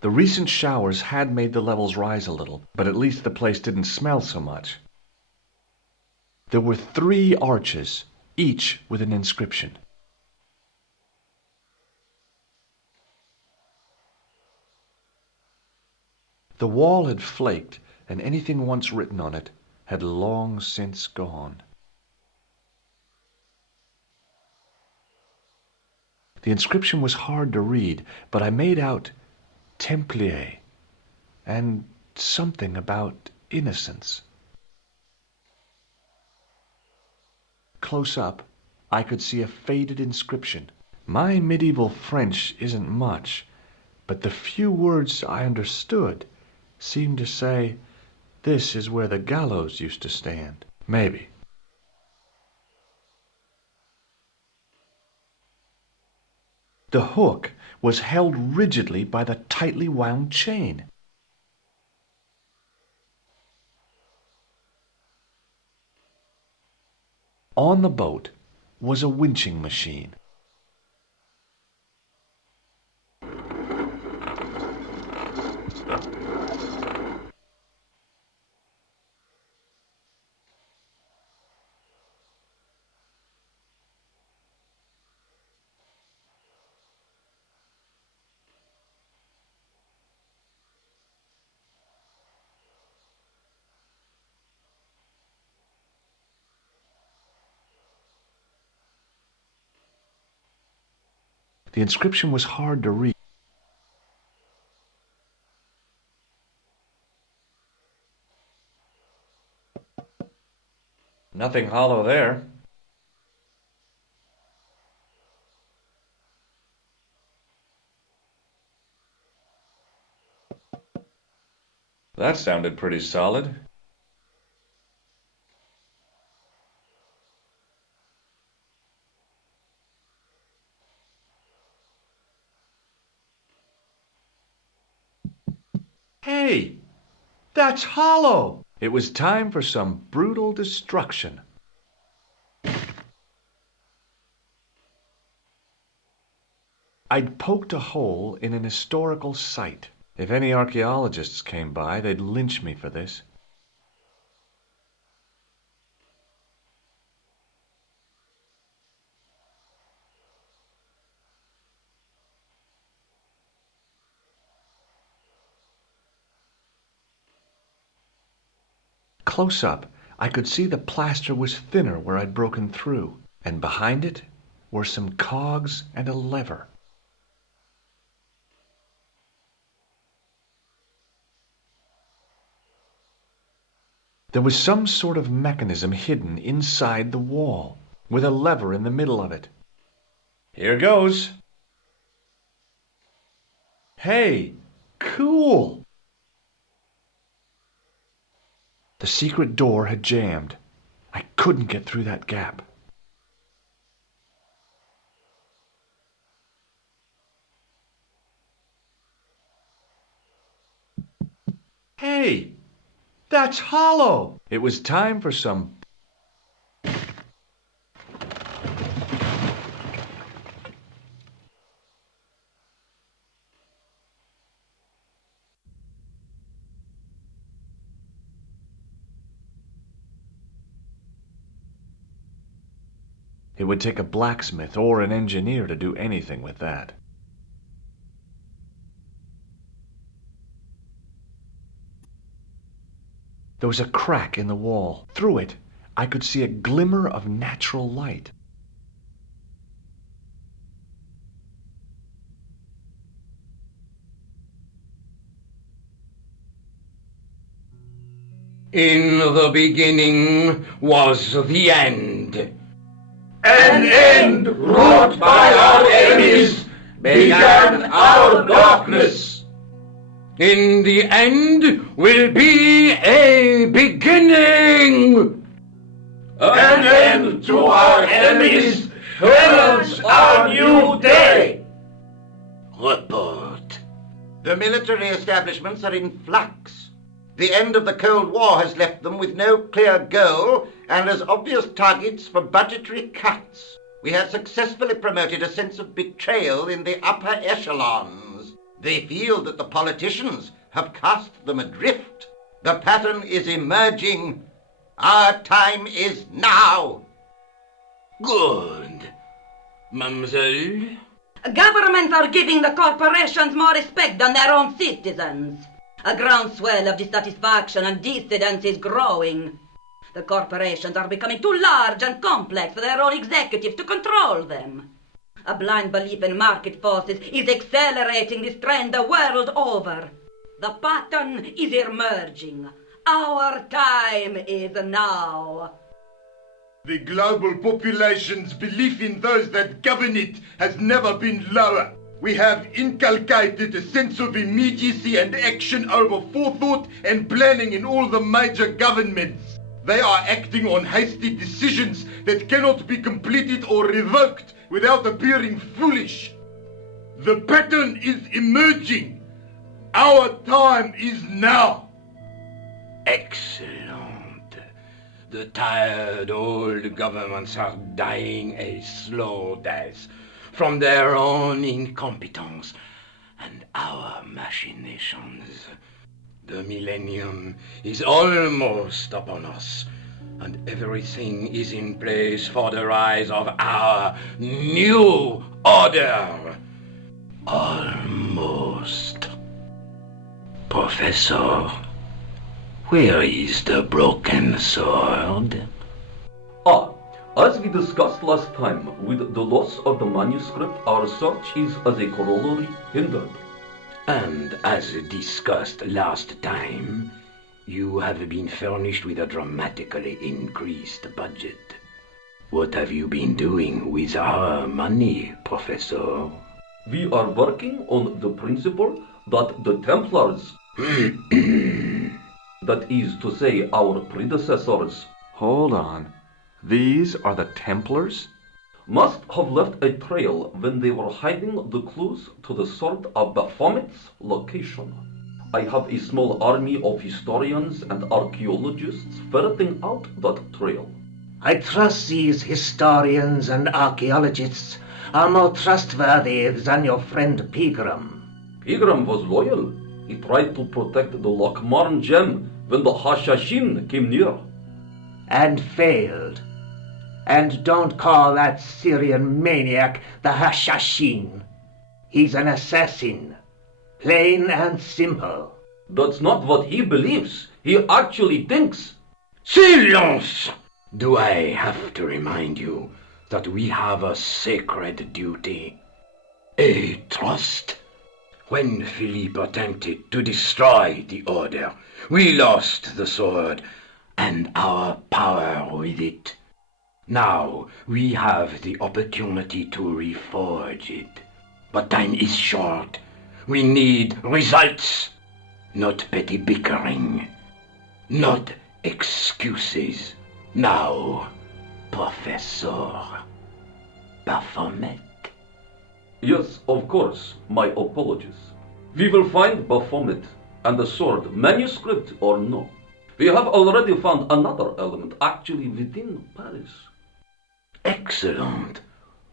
The recent showers had made the levels rise a little, but at least the place didn't smell so much. There were 3 arches, each with an inscription. The wall had flaked, and anything once written on it had long since gone. The inscription was hard to read, but I made out Templier and something about innocence. Close up, I could see a faded inscription. My medieval French isn't much, but the few words I understood seemed to say, "This is where the gallows used to stand." Maybe. The hook was held rigidly by the tightly wound chain. On the boat was a winching machine. The inscription was hard to read. Nothing hollow there. That sounded pretty solid. Hey, that's hollow! It was time for some brutal destruction. I'd poked a hole in an historical site. If any archaeologists came by, they'd lynch me for this. Close up, I could see the plaster was thinner where I'd broken through, and behind it were some cogs and a lever. There was some sort of mechanism hidden inside the wall, with a lever in the middle of it. Here goes. Hey, cool! The secret door had jammed. I couldn't get through that gap. Hey, that's hollow! It was time for some... It would take a blacksmith or an engineer to do anything with that. There was a crack in the wall. Through it, I could see a glimmer of natural light. In the beginning was the end. An end wrought by our enemies began our darkness. In the end will be a beginning. An end to our enemies heralds our new day. Report. The military establishments are in flux. The end of the Cold War has left them with no clear goal and as obvious targets for budgetary cuts. We have successfully promoted a sense of betrayal in the upper echelons. They feel that the politicians have cast them adrift. The pattern is emerging. Our time is now. Good. Mademoiselle? Governments are giving the corporations more respect than their own citizens. A groundswell of dissatisfaction and dissidence is growing. The corporations are becoming too large and complex for their own executives to control them. A blind belief in market forces is accelerating this trend the world over. The pattern is emerging. Our time is now. The global population's belief in those that govern it has never been lower. We have inculcated a sense of immediacy and action over forethought and planning in all the major governments. They are acting on hasty decisions that cannot be completed or revoked without appearing foolish. The pattern is emerging. Our time is now. Excellent. The tired old governments are dying a slow death from their own incompetence and our machinations. The millennium is almost upon us, and everything is in place for the rise of our new order. Almost. Professor, where is the broken sword? As we discussed last time, with the loss of the manuscript, our search is as a corollary hindered. And as discussed last time, you have been furnished with a dramatically increased budget. What have you been doing with our money, Professor? We are working on the principle that the Templars, that is to say our predecessors, Hold on. These are the Templars? must have left a trail when they were hiding the clues to the sword of Baphomet's location. I have a small army of historians and archaeologists ferreting out that trail. I trust these historians and archaeologists are more trustworthy than your friend Pegram. Pegram was loyal. He tried to protect the Lochmarn gem when the Hashashin came near. And failed. And don't call that Syrian maniac the Hashashin. He's an assassin. Plain and simple. That's not what he believes. He actually thinks. Silence! Do I have to remind you that we have a sacred duty? A trust? When Philippe attempted to destroy the order, we lost the sword and our power with it. Now we have the opportunity to reforge it. But time is short. We need results, not petty bickering, not excuses. Now, Professor Baphomet. Yes, of course, my apologies. We will find Baphomet and the sword, manuscript or no. We have already found another element actually within Paris. Excellent.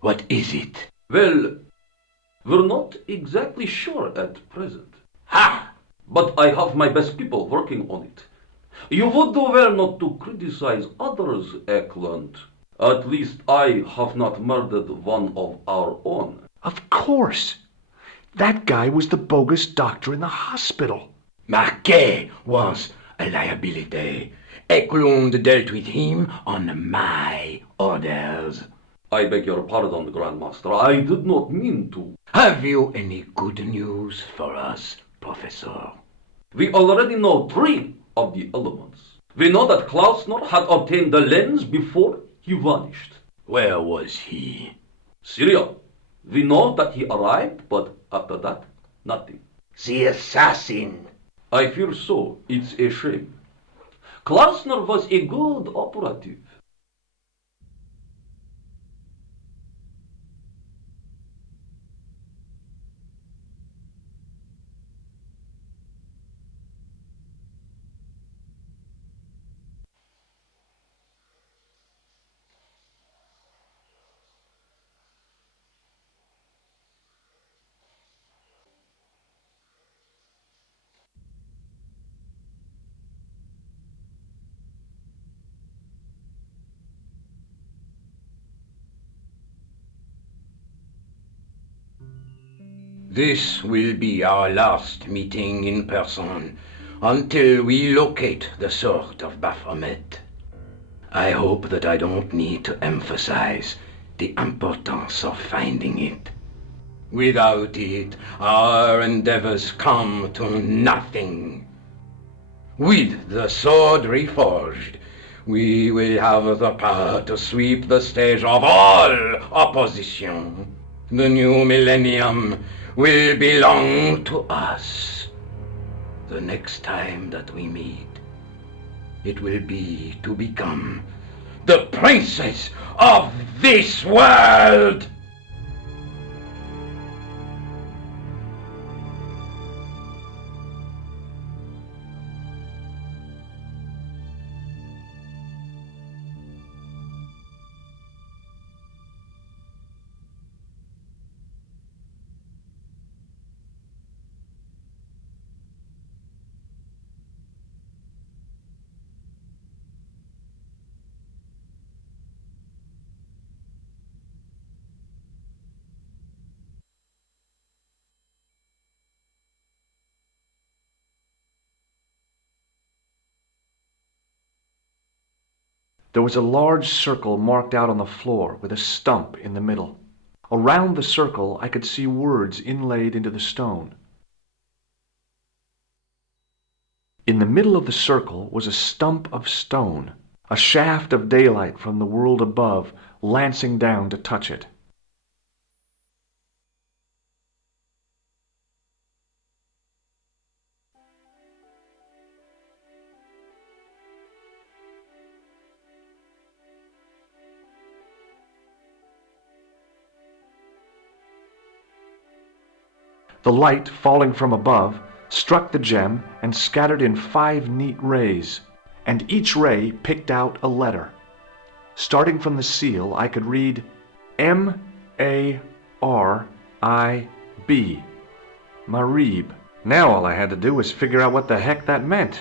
What is it? Well, we're not exactly sure at present. Ha! But I have my best people working on it. You would do well not to criticize others, Eklund. At least I have not murdered one of our own. Of course. That guy was the bogus doctor in the hospital. Marquet was a liability. Eklund dealt with him on my orders. I beg your pardon, Grandmaster. I did not mean to. Have you any good news for us, Professor? We already know 3 of the elements. We know that Klausner had obtained the lens before he vanished. Where was he? Syria. We know that he arrived, but after that, nothing. The assassin. I fear so. It's a shame. Klausner was a good operative. This will be our last meeting in person until we locate the sword of Baphomet. I hope that I don't need to emphasize the importance of finding it. Without it, our endeavors come to nothing. With the sword reforged, we will have the power to sweep the stage of all opposition. The new millennium will belong to us. The next time that we meet, it will be to become the princess of this world! There was a large circle marked out on the floor with a stump in the middle. Around the circle I could see words inlaid into the stone. In the middle of the circle was a stump of stone, a shaft of daylight from the world above lancing down to touch it. The light, falling from above, struck the gem and scattered in 5 neat rays, and each ray picked out a letter. Starting from the seal, I could read M-A-R-I-B, Marib. Now all I had to do was figure out what the heck that meant.